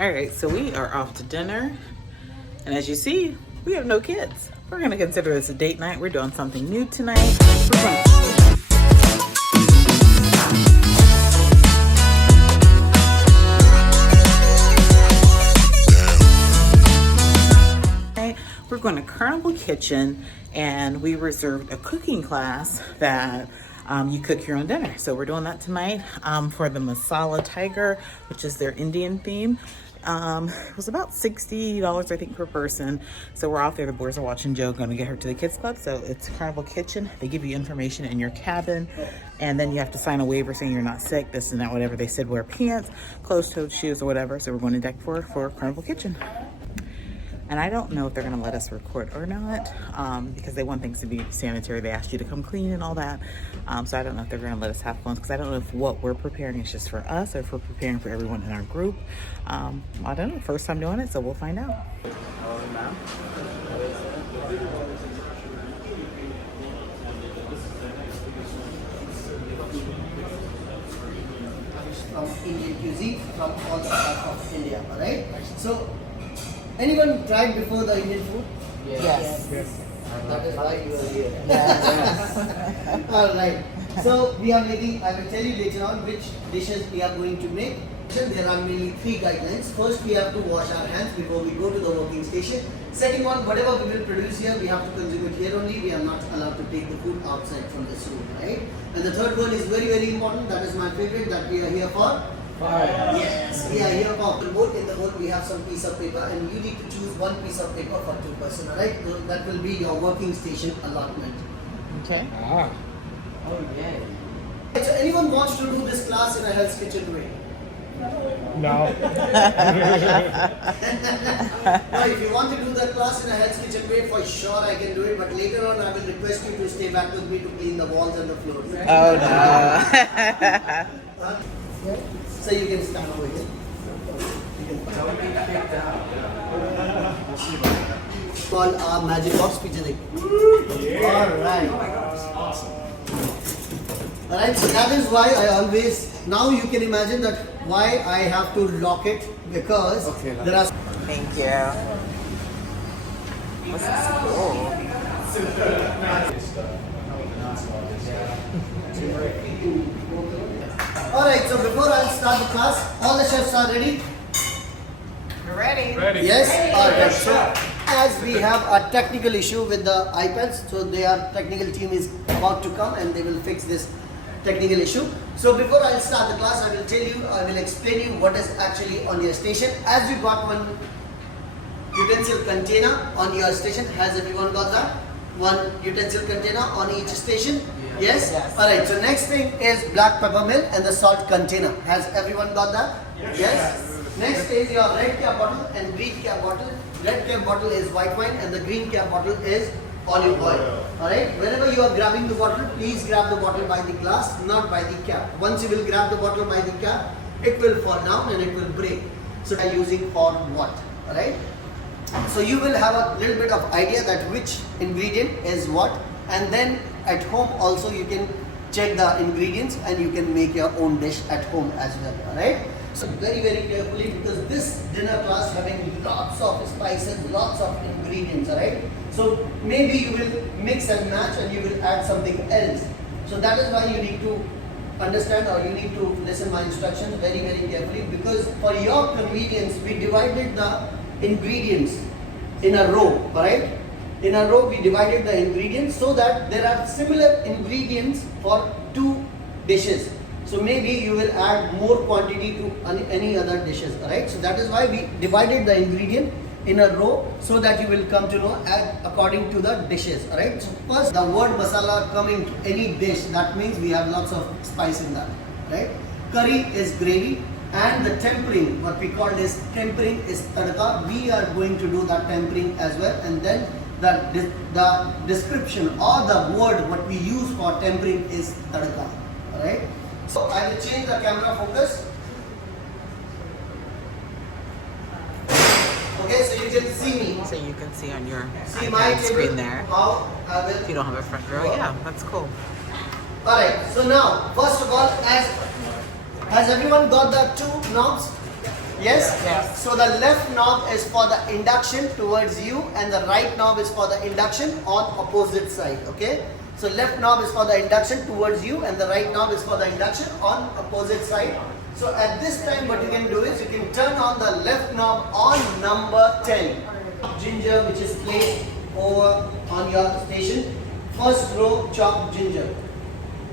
All right, so we are off to dinner. And as you see, we have no kids. We're gonna consider this a date night. We're doing something new tonight. We're going to Carnival Kitchen, and we reserved a cooking class that you cook your own dinner. So we're doing that tonight for the Masala Tiger, which is their Indian theme. It was about $60, I think, per person. So we're off there. The boys are watching Joe, going to get her to the kids club. So it's Carnival Kitchen. They give you information in your cabin, and then you have to sign a waiver saying you're not sick, this and that, whatever. They said wear pants, closed-toed shoes, or whatever. So we're going to deck for Carnival Kitchen. And I don't know if they're gonna let us record or not, because they want things to be sanitary. They asked you to come clean and all that. So I don't know if they're gonna let us have phones, because I don't know if what we're preparing is just for us or if we're preparing for everyone in our group. I don't know, first time doing it, so we'll find out. From Indian cuisine, from all the parts of India, alright? So, anyone tried before the Indian food? Yes. That is why you are here. Yes. Alright. So we are making, I will tell you later on which dishes we are going to make. There are mainly 3 guidelines. First, we have to wash our hands before we go to the working station. Second one, whatever we will produce here, we have to consume it here only. We are not allowed to take the food outside from this room, right? And the third one is very, very important. That is my favorite, that we are here for fire. Yes, we are here for the boat. In the boat, we have some piece of paper, and you need to choose one piece of paper for 2 person, alright? So that will be your working station allotment. Okay. Oh, yeah. So anyone wants to do this class in a Hell's Kitchen way? No. No, if you want to do the class in a Hell's Kitchen way, for sure I can do it. But later on, I will request you to stay back with me to clean the walls and the floors. Oh no. So you can stand over here. Called our magic box pizza. Alright. Alright, so that is why I always, now you can imagine that why I have to lock it, because there are... Thank you. This is cool. Alright, so before I start the class, all the chefs are ready? We're ready. Yes? Alright, so as we have a technical issue with the iPads, so their technical team is about to come and they will fix this technical issue. So before I start the class, I will explain you what is actually on your station. As you got one utensil container on your station, has everyone got that? One utensil container on each station? Yes? Alright, so next thing is black pepper mill and the salt container. Has everyone got that? Yes? Next is your red cap bottle and green cap bottle. Red cap bottle is white wine and the green cap bottle is olive oil. Alright, whenever you are grabbing the bottle, please grab the bottle by the glass, not by the cap. Once you will grab the bottle by the cap, it will fall down and it will break. So I am using for what? Alright, so you will have a little bit of idea that which ingredient is what, and then at home also you can check the ingredients and you can make your own dish at home as well. Alright, so very, very carefully, because this dinner class having lots of spices, lots of ingredients. Alright, so maybe you will mix and match and you will add something else. So that is why you need to understand, or you need to listen my instructions very, very carefully, because for your convenience we divided the ingredients in a row. Alright, in a row we divided the ingredients so that there are similar ingredients for 2 dishes. So maybe you will add more quantity to any other dishes. Alright, so that is why we divided the ingredient in a row, so that you will come to know according to the dishes. Alright, so first the word masala coming to any dish, that means we have lots of spice in that. Right, curry is gravy, and the tempering, what we call this tempering, is tadka. We are going to do that tempering as well, and then the description or the word what we use for tempering is tadka. Alright, so I will change the camera focus. Okay, so you can see me. So you can see on your See my iPad screen table, there. how I will. If you don't have a front row, yeah, that's cool. Alright, so now, first of all, has everyone got the 2 knobs? Yes? Yes. So the left knob is for the induction towards you and the right knob is for the induction on opposite side. Okay? So left knob is for the induction towards you and the right knob is for the induction on opposite side. So at this time what you can do is you can turn on the left knob on number 10. Ginger which is placed over on your station. First row chopped ginger.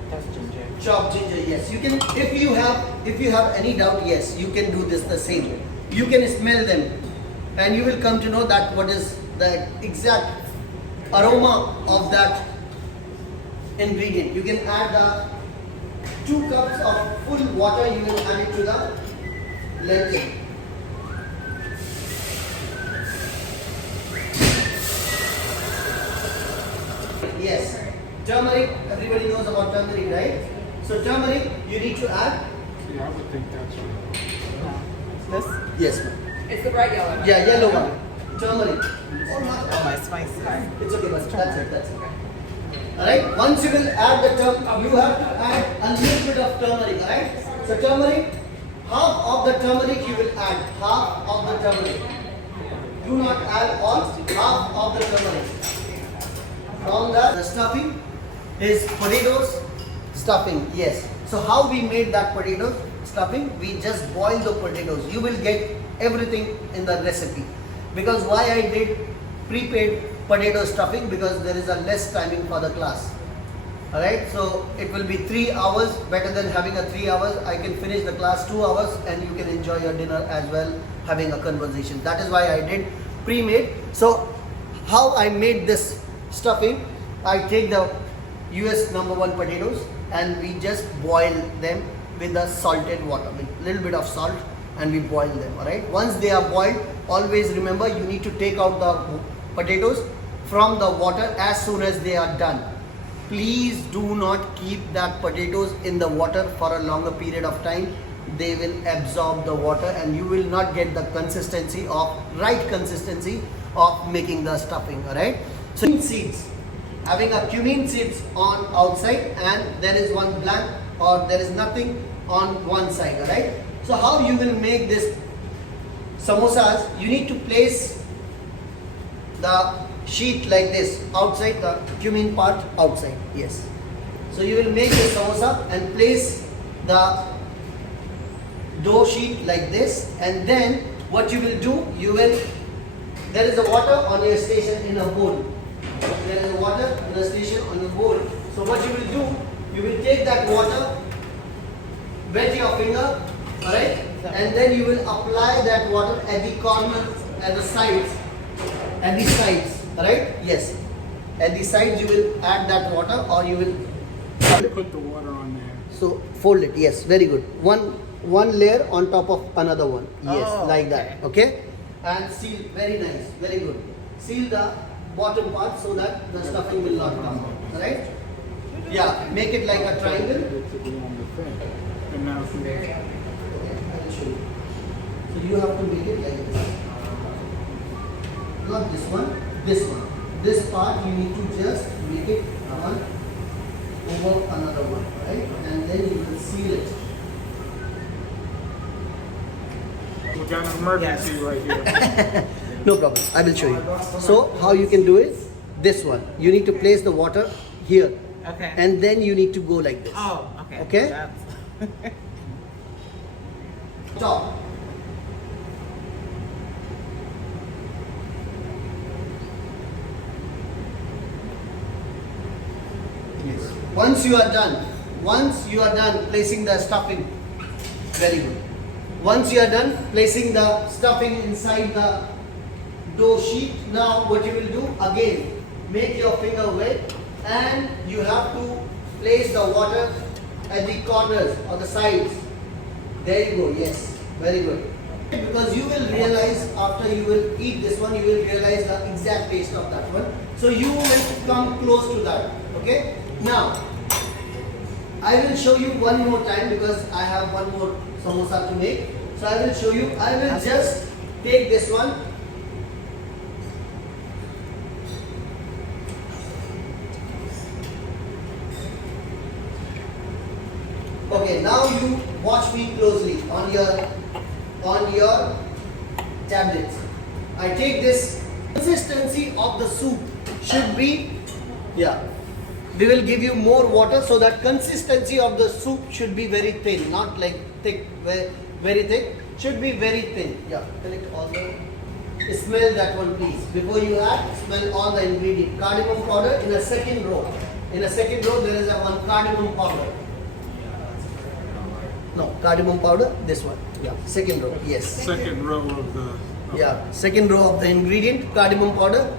That's ginger. Chopped ginger, yes. You can, if you have any doubt, yes, you can do this the same. You can smell them and you will come to know that what is the exact aroma of that ingredient. You can add the 2 cups of full water, you will add it to the lentil. Yes. Turmeric, everybody knows about turmeric, right? So turmeric, you need to add. See, I would think that's This? Yes, ma'am. It's the bright yellow one. Yeah, yellow one. Turmeric. Oh, not Oh, my spicy. It's okay, but that's it, that's it. Alright, once you will add the turmeric, you have to add a little bit of turmeric, alright? So turmeric, half of the turmeric you will add, half of the turmeric. Do not add all, half of the turmeric. From the stuffing is potatoes stuffing, yes. So how we made that potatoes stuffing? We just boil the potatoes. You will get everything in the recipe. Because why I did prepaid potato stuffing? Because there is a less timing for the class. Alright, so it will be 3 hours, better than having a 3 hours. I can finish the class 2 hours and you can enjoy your dinner as well, having a conversation. That is why I did pre-made. So how I made this stuffing, I take the US #1 potatoes and we just boil them with the salted water, with little bit of salt, and we boil them. Alright, once they are boiled, always remember you need to take out the potatoes from the water as soon as they are done. Please do not keep that potatoes in the water for a longer period of time. They will absorb the water and you will not get the consistency of right consistency of making the stuffing. Alright, so seeds, having a cumin seeds on outside and there is one blank or there is nothing on one side. Alright, so how you will make this samosas? You need to place the sheet like this outside, the cumin part outside. Yes, so you will make the samosa and place the dough sheet like this, and then what you will do, you will, there is a water on your station in a bowl. There is a water in a station on your bowl. So what you will do, you will take that water, wet your finger, alright, and then you will apply that water at the corners, at the sides, alright, yes, at the sides you will add that water, or you will put the water on there. so fold it. Yes, very good. One layer on top of another one. Yes, Oh, like that. Okay, and seal. Very nice, very good. Seal the bottom part so that the stuffing will not come out. Alright? Yeah, make it like a triangle. To be on the thing. And now if you Okay, I will show you. So you have to make it like this. Not this one, this one. This part you need to just make it one over another one, right? And then you will seal it. we got an emergency Yes. right here. No problem, I will show you. So how you can do it? This one. You need to place the water here. Okay. And then you need to go like this. Oh, okay. Okay? That's- Top. Yes. Once you are done placing the stuffing, very good. Once you are done placing the stuffing inside the dough sheet, now what you will do again, make your finger wet and you have to place the water at the corners or the sides. There you go, yes, very good. Because you will realize after you will eat this one, you will realize the exact taste of that one. So you will come close to that, okay? Now, I will show you one more time because I have one more samosa to make. So I will show you, I will just take this one. Okay, now you watch me closely on your on your tablets. I take this. Consistency of the soup should be, yeah, we will give you more water, so that consistency of the soup should be very thin, not like thick, very thick, should be very thin. Yeah, collect all the, smell that one please. Before you add, smell all the ingredient. Cardamom powder in a second row. In a second row there is a one cardamom powder. No, cardamom powder, this one. Yeah, second row, yes. Second row of the. Yeah, second row of the ingredient, cardamom powder.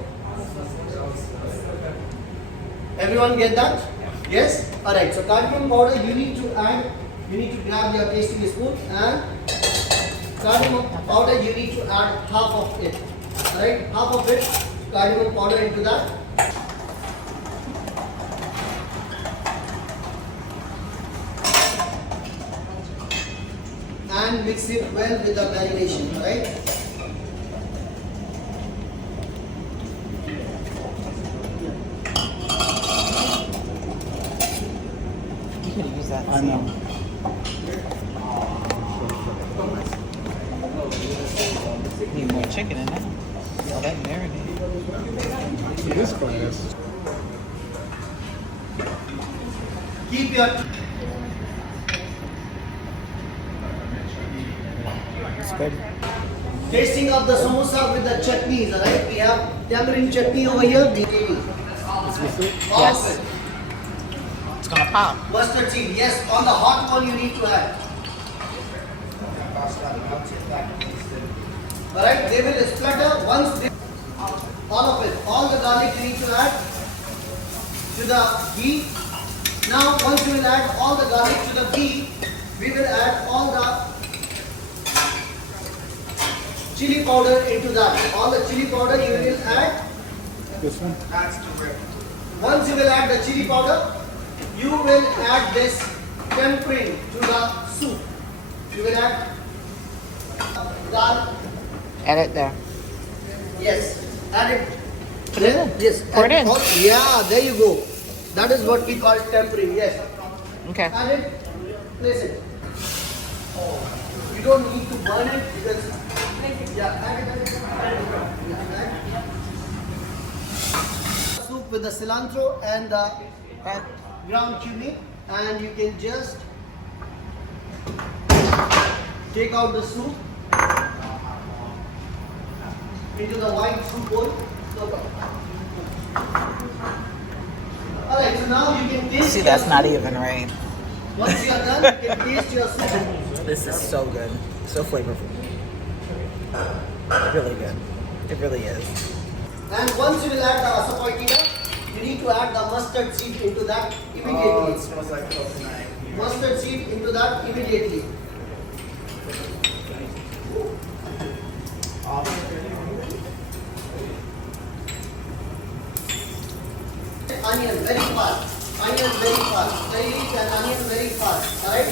Everyone get that? Yes? Alright, so cardamom powder you need to add, you need to grab your tasting spoon, and cardamom powder you need to add half of it. Alright, half of it, cardamom powder into that. And mix it well with the marination, right? You could use that. I know. Need more chicken in that. All that marinade. This class. Keep your It's good. tasting of the samosa with the chutneys, alright? We have tamarind chutney over here. Yes. It's gonna pop. Mustard seed, yes, on the hot one you need to add. Alright, they will splatter once they, all of it, all the garlic you need to add to the ghee. Now once you will add all the garlic to the ghee, we will add all the chili powder into that. All the chili powder you will add. This one? Once you will add the chili powder, you will add this tempering to the soup. You will add dal. Add it there. Yes. Add it. Put it in. Yes. Pour it in. Yeah, there you go. That is what we call tempering. Yes. Okay. Add it. Place it. You don't need to burn it because. Yeah. Add it. Soup with the cilantro and the ground cumin, and you can just take out the soup into the white soup bowl. Alright, so now you can taste. See, your that's not soup. even right. Once you are done, you can taste your soup. This is so good. So flavorful. Really good. It really is. And once you will add the asafoetida, you need to add the mustard seed into that immediately. Oh, it smells like coconut. Mustard seed into that immediately. Onion very fast. Onion very fast. Very leaf and onion very fast. Alright?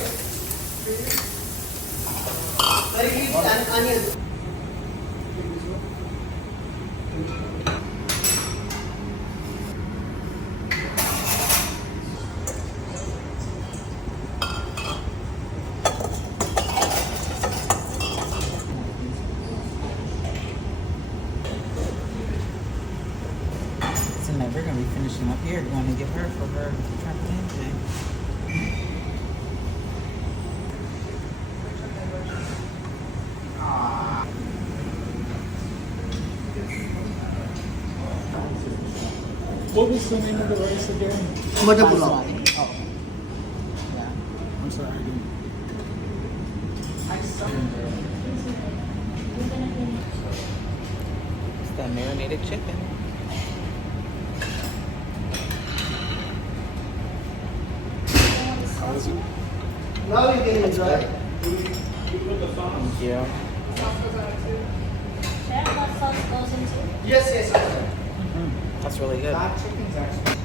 Very leaf and onion. So now we're gonna be finishing up here. We're gonna give her for her trampoline thing. What was the name of the rice again? Butter pulao. Oh. Yeah. I'm sorry. I didn't. It's the marinated chicken. How is it? Now you can enjoy. Thank you. Yes, yes. That's really good. Hot chicken's actually.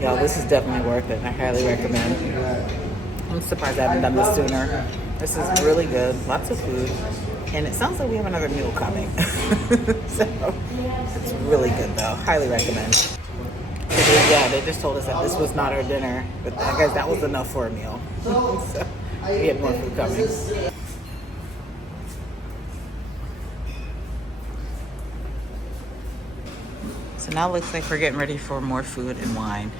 Yeah, this is definitely worth it. I highly recommend. I'm surprised I haven't done this sooner. This is really good. Lots of food. And it sounds like we have another meal coming. So it's really good though. Highly recommend. So they just told us that this was not our dinner, but I guess that was enough for a meal. So we have more food coming. So now it looks like we're getting ready for more food and wine.